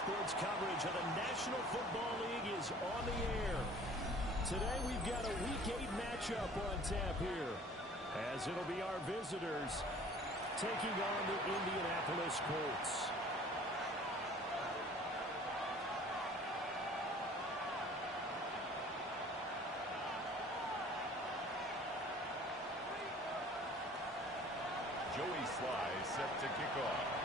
Sports coverage of the National Football League is on the air. Today we've got a Week 8 matchup on tap here, as it'll be our visitors taking on the Indianapolis Colts. Joey Sly set to kick off.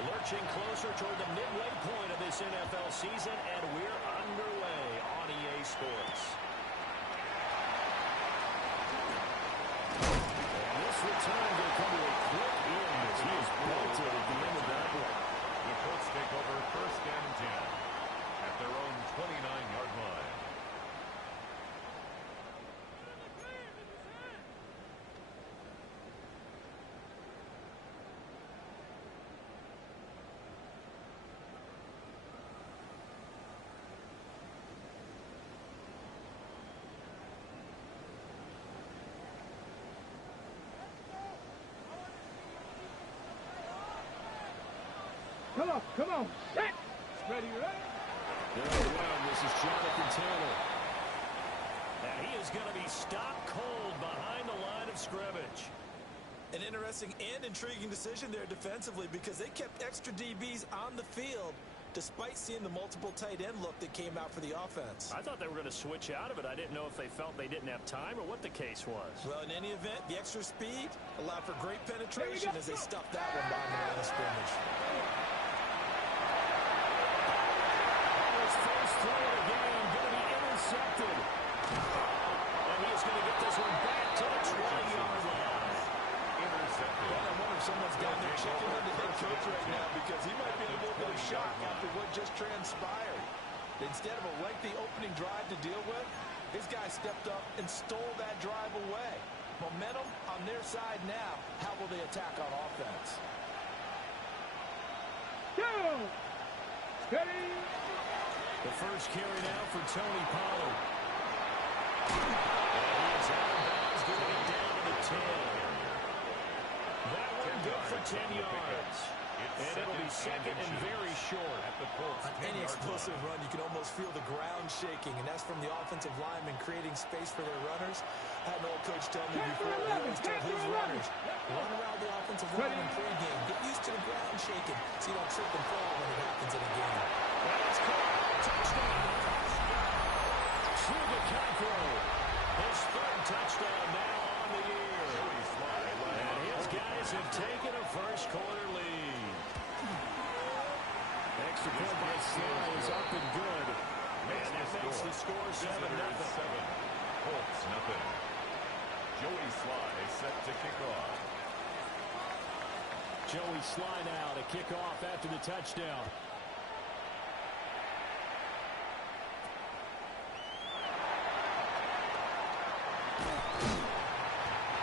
Lurching closer toward the midway point of this NFL season, and we're underway on EA Sports. And this return will come to a quick end as he is bolted at the end of that one. The Colts take over 1st and 10 at their own 29-yard line. Come on, set! Ready, ready? This is Jonathan Taylor. And he is going to be stopped cold behind the line of scrimmage. An interesting and intriguing decision there defensively because they kept extra DBs on the field despite seeing the multiple tight end look that came out for the offense. I thought they were going to switch out of it. I didn't know if they felt they didn't have time or what the case was. Well, in any event, the extra speed allowed for great penetration as they stuffed that one behind the line of scrimmage. First throw of the game, going to be intercepted. And he is going to get this one back to the 20-yard line. Intercepted. Well, I wonder if someone's down there checking on the head coach right now because he might be in a little bit of shock after what just transpired. Instead of a lengthy opening drive to deal with, his guy stepped up and stole that drive away. Momentum on their side now. How will they attack on offense? Go! Steady! The first carry now for Tony Pollard. And he is out of bounds, getting it down to the 10. That one good for 10 yards. And it'll be second and very short. At the Colts, On any explosive run, you can almost feel the ground shaking, and that's from the offensive linemen creating space for their runners. I had an old coach tell me before, he always told his runners, run around the offensive line in pregame. Get used to the ground shaking so you don't trip and fall when it happens in a game. That's caught. Touchdown. Chukwuemeka. His third touchdown now on the year. And his guys have taken a first-quarter lead. Extra point by Sly is up and good. And that makes the score 7-0. Colts, nothing. Joey Sly set to kick off. Joey Sly now to kick off after the touchdown.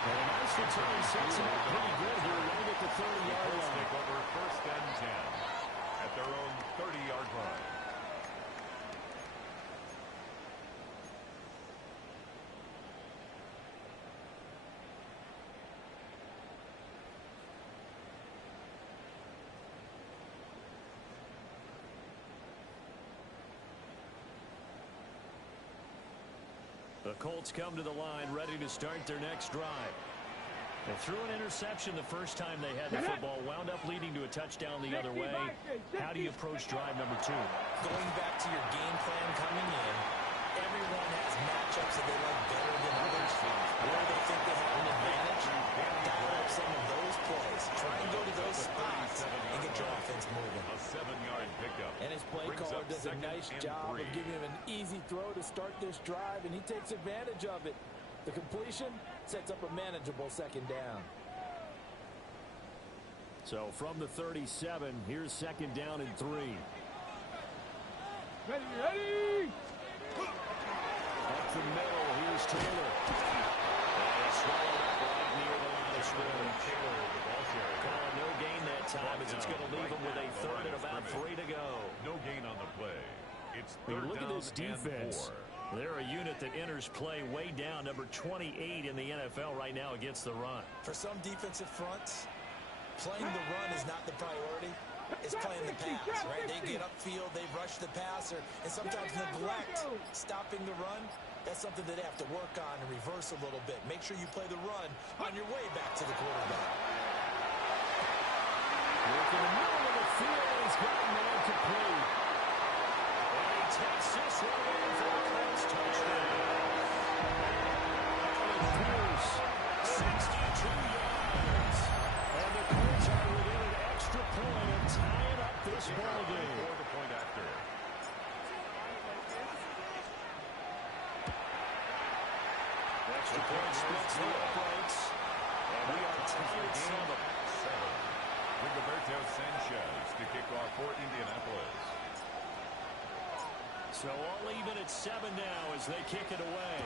And a nice return sets him up pretty good here right at the 30-yard Colts line. take over 1st and 10 at their own 30-yard line. The Colts come to the line ready to start their next drive. They threw an interception the first time they had the football, wound up leading to a touchdown the other way. How do you approach drive number 2? Going back to your game plan coming in, everyone has matchups that they like better than others. Where they think they have an advantage, dial up some of those plays. Try and go to those spots and get your offense moving. A 7-yard pickup. And his play Brings caller up does a 2nd nice and job 3. of giving him an easy throw to start this drive, and he takes advantage of it. The completion sets up a manageable 2nd down. So from the 37, here's 2nd down and 3. Ready, ready! Up the middle, here's Taylor. And it's swallowed up right near the line of scrimmage. Taylor, the ball carrier. Call no gain that time as it's going to leave him with a 3rd and about 3 to go. No gain on the play. It's Hey, 3rd look at down this defense. and 4. They're a unit that enters play way down, number 28 in the NFL right now against the run. For some defensive fronts, playing the run is not the priority. is playing the pass, right? They get upfield, they rush the passer, and sometimes neglect stopping the run. That's something that they have to work on and reverse a little bit. Make sure you play the run on your way back to the quarterback. Look in the middle of the field, he's got a man complete. And he takes this one in for a close touchdown. Alec Pierce, 62 yards. And the Colts are within an extra point of tying up this ball game. For the point after. Extra point splits the uprights. And we are tied at 7. Rigoberto Sanchez to kick off for Indianapolis. So all even at 7 now as they kick it away.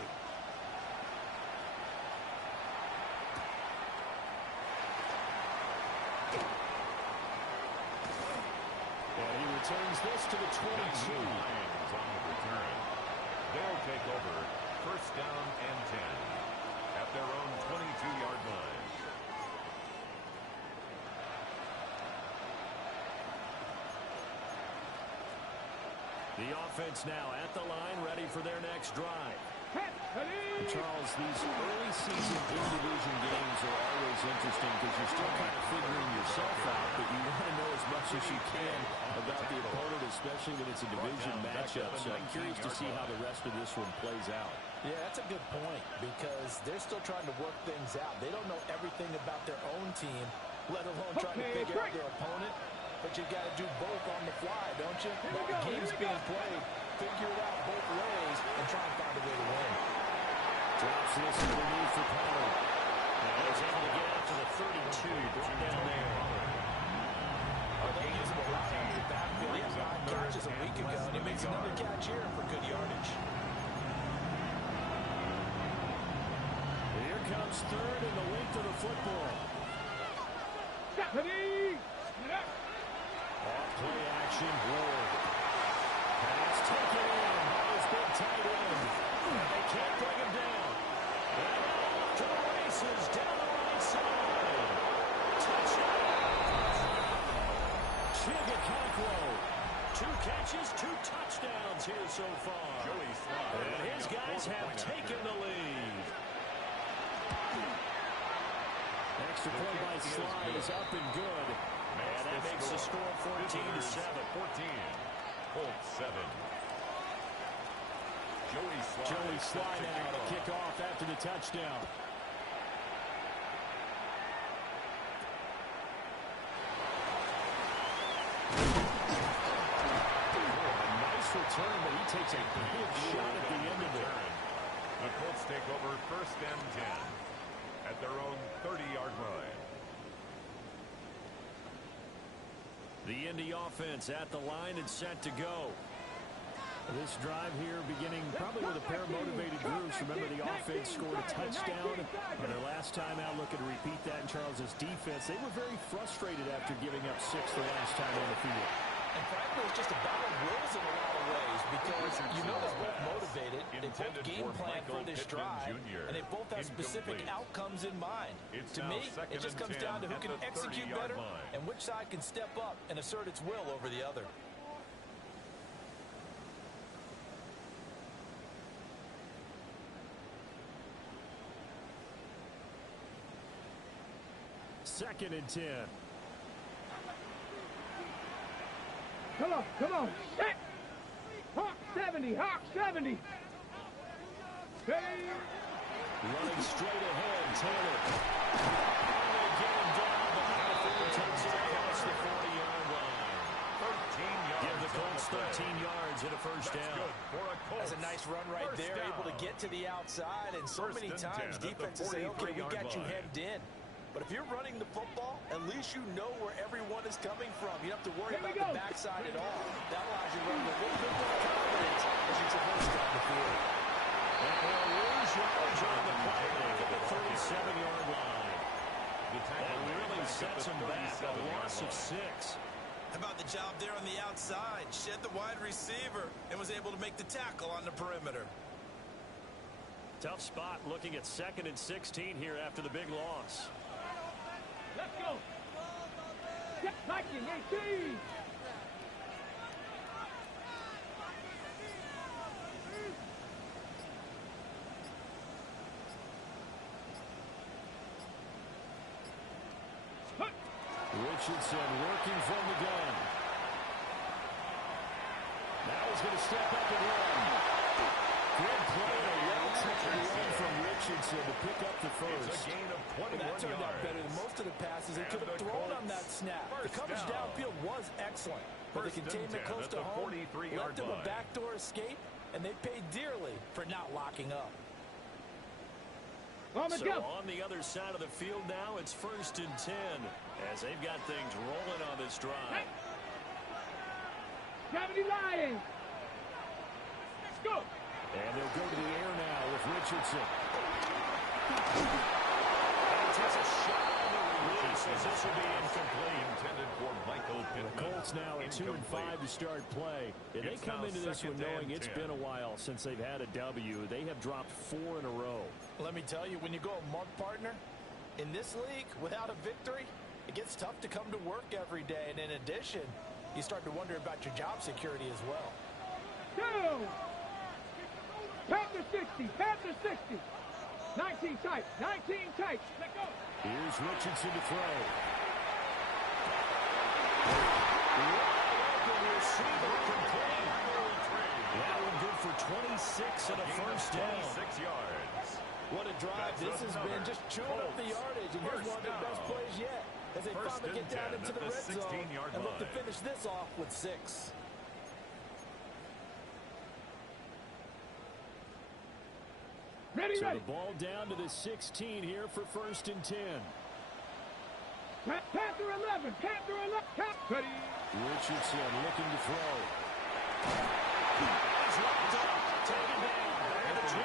And he returns this to the 22. Lions on the return. They'll take over first down and 10 at their own 22-yard line. The offense now at the line, ready for their next drive. And Charles, these early season in-division games are always interesting because you're still kind of figuring yourself out, but you want to know as much as you can about the opponent, especially when it's a division matchup. So I'm curious to see how the rest of this one plays out. Yeah, that's a good point because they're still trying to work things out. They don't know everything about their own team, let alone trying to figure out their opponent. But you got to do both on the fly, don't you? While the game's being played, figure it out both ways and try and find a way to win. Drops this underneath for Pollard. And he's able to get out to the 32, brought down there. They use him a lot on the backfield. He had 9 catches a week ago, and he makes another catch here for good yardage. Here comes third in the length of the football. Off-play action, Ward. Pass taken in by his big tight end. And they can't bring him down. And off to the races down the right side. Touchdown! Chigakonkwo. 2 catches, 2 touchdowns here so far. Joey Sly. And his guys have taken the lead. Extra point by Sly is up and good. And that makes the score 14-7. 14. Colts 7. Joey Sly now to kick off after the touchdown. A nice return, but he takes a big shot at the end of it. The Colts take over first and 10 at their own 30-yard line. The Indy offense at the line and set to go. This drive here beginning probably with a pair of motivated groups. Remember, the offense scored a touchdown on their last time out. Looking to repeat that in Charles's defense. They were very frustrated after giving up 6 the last time on the field. And frankly, it's just a battle of wills in a lot of ways because you know they're both motivated. They both game plan for this drive, and they both have specific outcomes in mind. To me, it just comes down to who can execute better and which side can step up and assert its will over the other. Second and 10. Come on, set! Hawk 70, Hawk 70! Hey! Running straight ahead, Taylor. And they get him down, but Hatfield takes it across the 40-yard line. 13 yards. Give the Colts 13 yards and a first down. That's a nice run right there, able to get to the outside, and so many times defenses say, okay, we got you hemmed in. But if you're running the football, at least you know where everyone is coming from. You don't have to worry about the backside at all. That allows you to run with a little bit more confidence as you traverse down the field. And they'll lose yards on the play at the 37-yard line. That really sets them back, a loss of 6. How about the job there on the outside? Shed the wide receiver and was able to make the tackle on the perimeter. Tough spot looking at 2nd and 16 here after the big loss. Let's go! Viking 18. Richardson working from the gun. Now he's going to step up and run. Good play and a well-timed run from Richardson to pick up the first. It's a gain of 21 That turned out yards. better than most of the passes they And could have the thrown Colts on that snap. The first coverage down. downfield was excellent. But the First and containment 10 close at to the home 43-yard left them a line. backdoor escape, and they paid dearly for not locking up. On the So go. on the other side of the field now, it's 1st and 10 as they've got things rolling on this drive. 70 Lions. Let's go. And they'll go to the air now with Richardson. And he takes a shot on the release as this will be incomplete. Intended for Michael The Pittman. Colts now at 2-5 to start play. And they It's come now into this one 2nd and knowing it's 10. been a while since they've had a W. They have dropped 4 in a row. Let me tell you, when you go a month partner, in this league, without a victory, it gets tough to come to work every day. And in addition, you start to wonder about your job security as well. Two. Panther 60. Panther 60. 19 tight. 19 tight. Let go. Here's Richardson to throw. That one good for 26 and a first down. 6 yards. What a drive That's this has another. been. Just chewing up the yardage. And here's one of the best down. plays yet. As they First finally and get down 10 into at the the red zone 16-yard and look to line. finish this off with 6. Ready, So ready. the ball down to the 16 here for 1st and 10. Panther 11. Panther 11. Ready. Richardson looking to throw. He's locked up. Taken down. At the 25.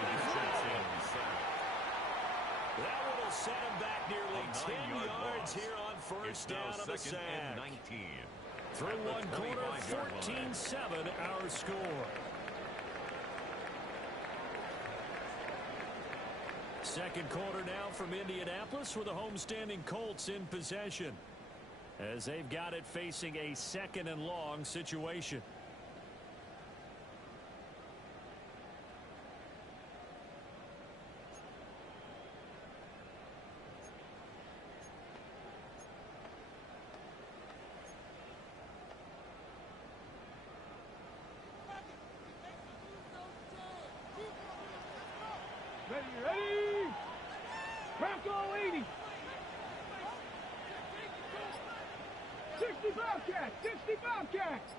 That one will set him back nearly 10 yards here on first down of the 2nd and sack. 19. Through At the one quarter, 25-yard line. 14-7 our score. Second quarter now from Indianapolis with the homestanding Colts in possession as they've got it facing a 2nd and long situation. Ready, ready. Bronco 80. 60 Bobcats. 60 Bobcats.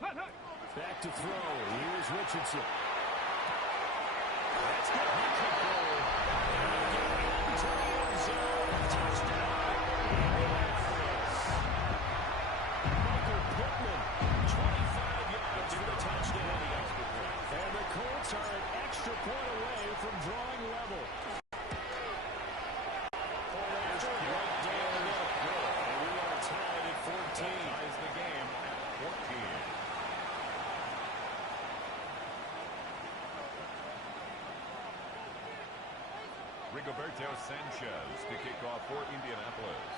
Hot, hot. Back to throw. Here's Richardson. That's good. He could go. To the end zone. Touchdown. Michael Pittman, 25 yards for the touchdown. And the Colts are an extra point away from drawing level. Right down the middle. And we are tied at 14. Ties the game at 14. Rigoberto Sanchez to kick off for Indianapolis.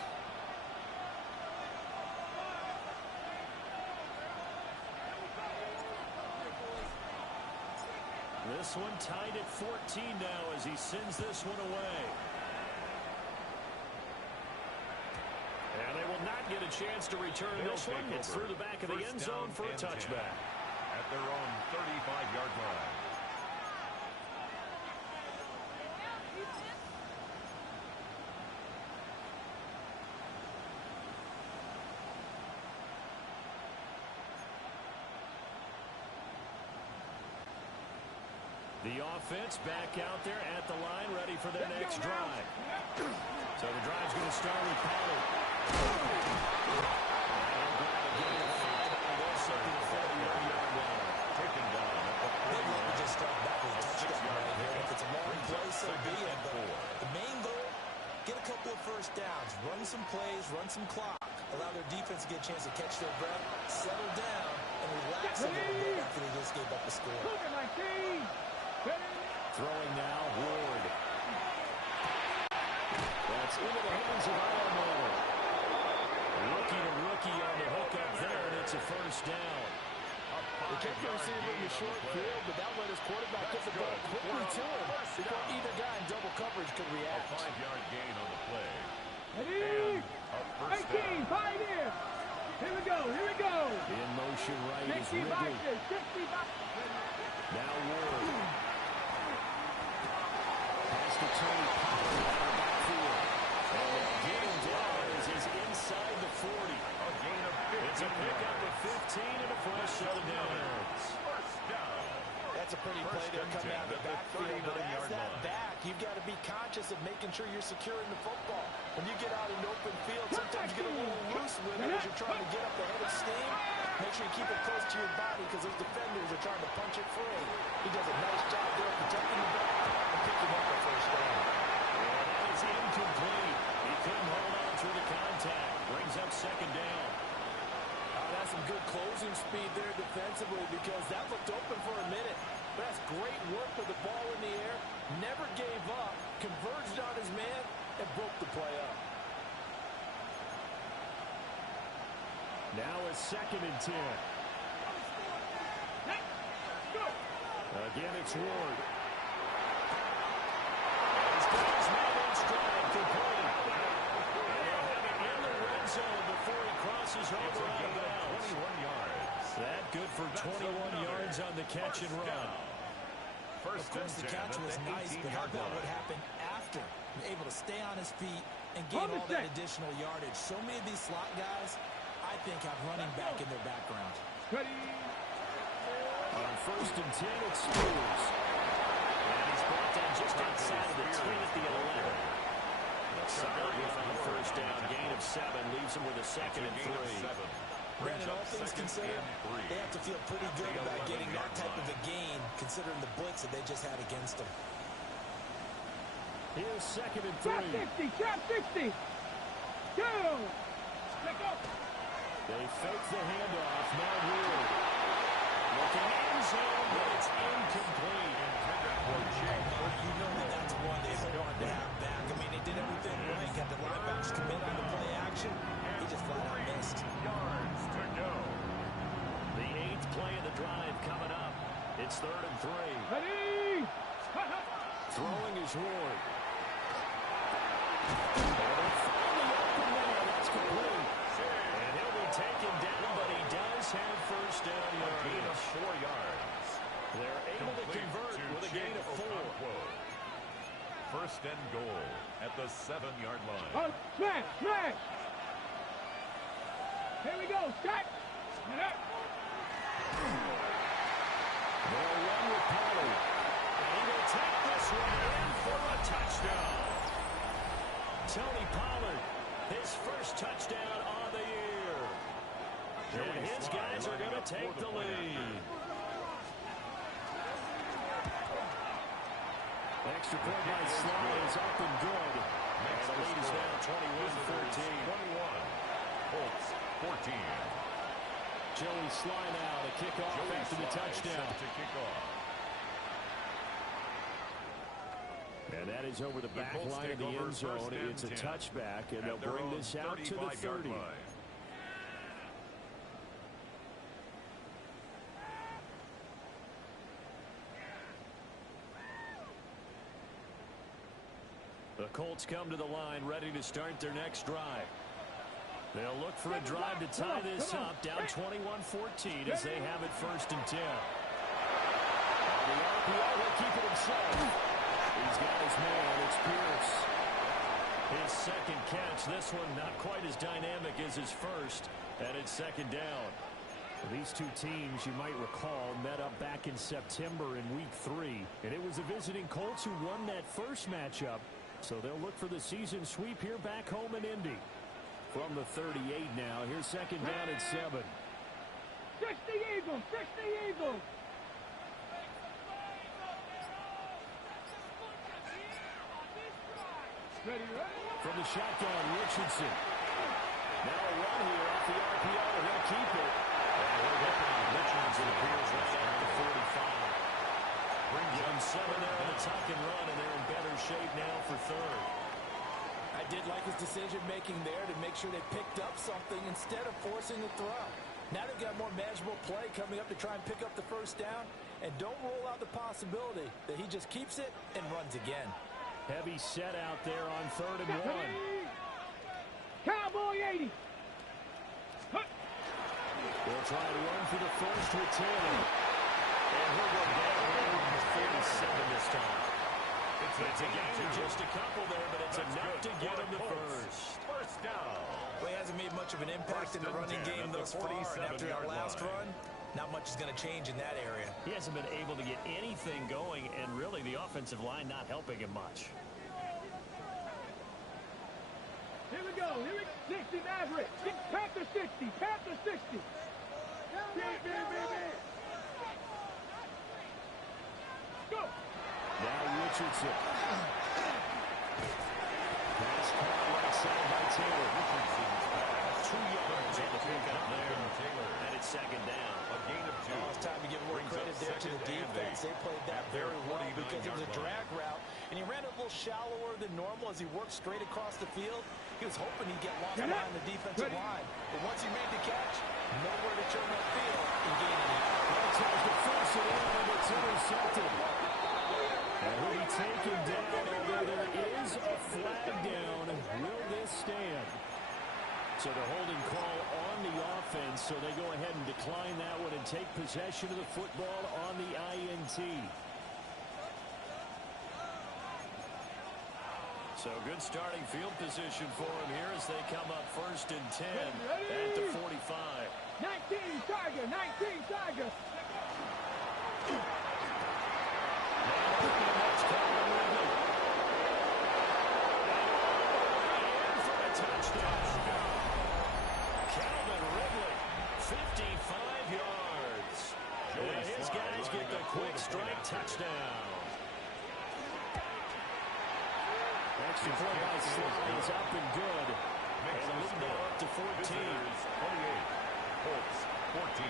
This one tied at 14 now as he sends this one away. And they will not get a chance to return They'll this one. take It's over. through the back of the First end zone down for a and 10 touchback. at their own 35-yard line. The offense back out there at the line, ready for their next drive. So the drive's going to start with Pollard. Taken down at the Maybe we 41. just start back with a touchdown 6-yard right here. gain. If it's a long Brings play, up so be 2nd it. and But 4. the main goal, get a couple of first downs, run some plays, run some clock, allow their defense to get a chance to catch their breath, settle down, and relax a little bit after they just gave up a score. Cougar 19. Ready. Throwing now, Ward. That's into the hands of Allen. Rookie to rookie on the hook up there, and it's a first down. They kept the receiver in the short field, but that let his quarterback get the ball quickly to him before either guy in double coverage could react. A 5-yard gain on the play. Ready? A first 18, down. 5 here. Here we go, here we go. In motion right is 60 Ridley. boxes, 60 boxes. Now Ward. Pass to Tony Pollard out of the backfield. And they'll get him down as he's inside the 40. A gain of 15. It's a pickup of 15 and a fresh set of downs. First down. That's a pretty play there coming out of the backfield, but as that back, you've got to be conscious of making sure you're securing the football. When you get out in open field, sometimes you get a little loose with it as you're trying to get up the head of steam. Make sure you keep it close to your body because those defenders are trying to punch it free. He does a nice job there protecting the back and picking up the first down. And that is incomplete. He couldn't hold on through the contact. Brings up second down. That's some good closing speed there defensively because that looked open for a minute. But that's great work with the ball in the air. Never gave up. Converged on his man and broke the play up. Now a 2nd and 10. Again, it's Ward. He's got his man in stride, complete. And they'll have it in the red zone before he crosses over out of bounds. 21 yards. That good for 21 yards on the catch and run. Of course, the catch was nice, but how about what happened after? Able to stay on his feet and gain all that additional yardage. So many of these slot guys, I think, have running back in their background. Ready? On 1st and 10, it's Spears. And he's brought down just outside of the 10 at the 11. Solid run on 1st down, gain of 7, leaves him with a 2nd and 3. Brandon, all things considered, they have to feel pretty good about getting that type of a gain, considering the blitz that they just had against them. Here's 2nd and 3. Trap 60, trap 60. Go. Let go. They fake the handoff. Now Ward. Looking end zone, but it's incomplete. You know that's one they wanted to have back. I mean, they did everything right. Got the linebackers commit on the play action. He just flat out missed. Yards to go. The 8th play of the drive coming up. It's 3rd and 3. Ready? Throwing is Ward. Finally open there. That's complete. And he'll be taken down, but he does have first down A gain of yardage. 4 yards. They're able to convert with a gain of 4. First and goal at the 7-yard line. Oh, smash, smash. Here we go, Scott. They'll run with Pollard. And he will take this one in for a touchdown. Tony Pollard, his first touchdown on the year. And his guys are going to take the lead. Extra point by Sly is up and good. And the lead is now 21-14. 21. Colts 14. Joey Sly now to kick off after the touchdown. To kick off. And that is over the back Colts line of the take over end zone. first and It's a 10. touchback, and At they'll their bring own this out to the 35-yard 30. line. The Colts come to the line, ready to start their next drive. They'll look for a drive to tie this up, down 21-14 as they have it 1st and 10. The RPO will keep it himself. He's got his man. It's Pierce. His 2nd catch. This one not quite as dynamic as his first, and it's 2nd down. These two teams, you might recall, met up back in September in Week 3, and it was the visiting Colts who won that first matchup. So they'll look for the season sweep here back home in Indy. From the 38 now, here's 2nd down at 7. 60 Eagles, 60 Eagles. Ready, ready? From the shotgun, Richardson. Now a run here off the RPO, and he'll keep it. And we're hoping Richardson appears right at the 45. Brings on 7 there on the tuck and run, and they're in better shape now for 3rd. I I did like his decision-making there to make sure they picked up something instead of forcing the throw. Now they've got more manageable play coming up to try and pick up the first down. And don't rule out the possibility that he just keeps it and runs again. Heavy set out there on 3rd and 1. Cowboy 80. They'll try to run for the first with Taylor. And he'll go down to 47 this time. It's a gain of just a couple there, but it's enough to get him the first. First down. Well, he hasn't made much of an impact in the running game thus far. And after that last run, not much is going to change in that area. He hasn't been able to get anything going, and really the offensive line not helping him much. Here we go. 60 Maverick. Panther 60. Panther 60. Go. Now Richardson. Pass caught right side by Taylor. Richardson's pass. 2 yards on the pickup there. And it's 2nd down. A gain of 2. It's time to give more credit there to the defense. They played that very well because it was a drag route, and he ran a little shallower than normal as he worked straight across the field. He was hoping he'd get lost behind the defensive line. But once he made the catch, nowhere to turn that field and gain any. Well, tries to force it in, and it's intercepted. And he'll be taken down, although there is a flag down. Will this stand? So the holding call on the offense, so they go ahead and decline that one and take possession of the football on the INT. So good starting field position for him here as they come up 1st and 10 at the 45. 19 Tiger. 19 Tiger. That's Calvin Ridley. And for a touchdown. Calvin Ridley, 55 yards. And his guys get the quick strike touchdown. Extra point by Slye is up and good. And the lead now up to 14. 28. Colts 14.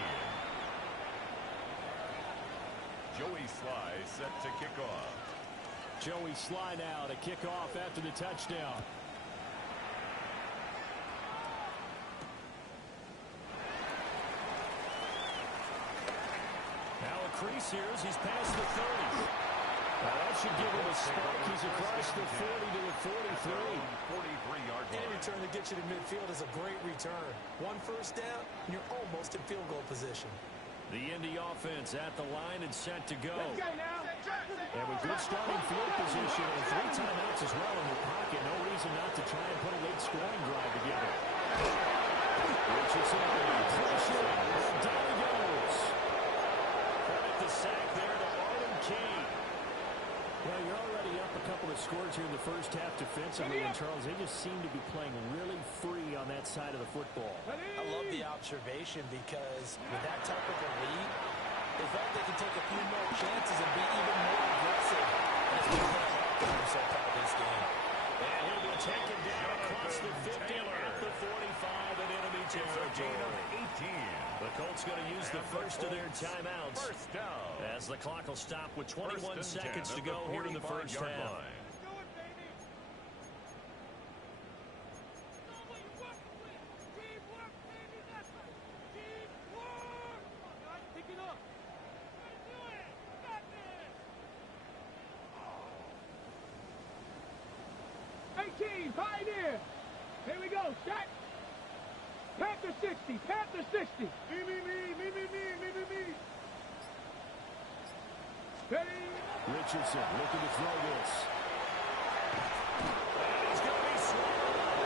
Joey Slye set to kick off. Joey Slye now to kick off after the touchdown. Now a crease here as he's past the 30. Now that should give him a spark. He's across the 40 to the 43. 43-yard line. Any return that gets you to midfield is a great return. 1 first down, and you're almost in field goal position. The Indy offense at the line and set to go. Let's go now. And with good starting field position and 3 timeouts as well in their pocket, no reason not to try and put a late scoring drive together. Richardson, pressure, down he goes. Credit the sack there to Arden Key. Well, you're already up a couple of scores here in the first half defensively, and Charles, they just seem to be playing really free on that side of the football. I love the observation because with that type of a lead, they felt they could take a few more chances and be even more aggressive. And it's been playing so far this game. And he'll be taken down across the 50 at the 45 in enemy territory. 18. The Colts going to use the first of their timeouts First down. as the clock will stop with 21 seconds to go here in the first half. Line. Pioneer. Here we go. Shot. Panther 60. Panther 60. Me. Ready. Richardson looking to throw this. And he's going to be swallowed up.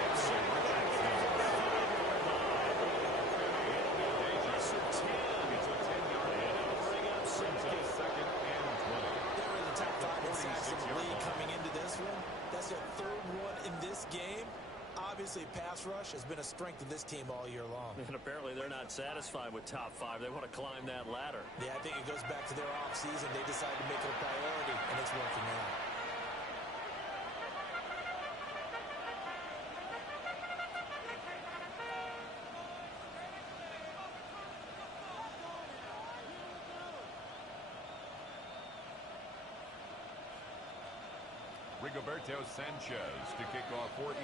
It's a 10. It's a 10-yard. And it'll bring up second and 20. They were in the top 5 in sacks in the league coming into this one. That's their 3rd one in this game. Obviously, pass rush has been a strength of this team all year long. And apparently they're not satisfied with top 5. They want to climb that ladder. Yeah, I think it goes back to their offseason. They decided to make it a priority, and it's working out. Rigoberto Sanchez to kick off for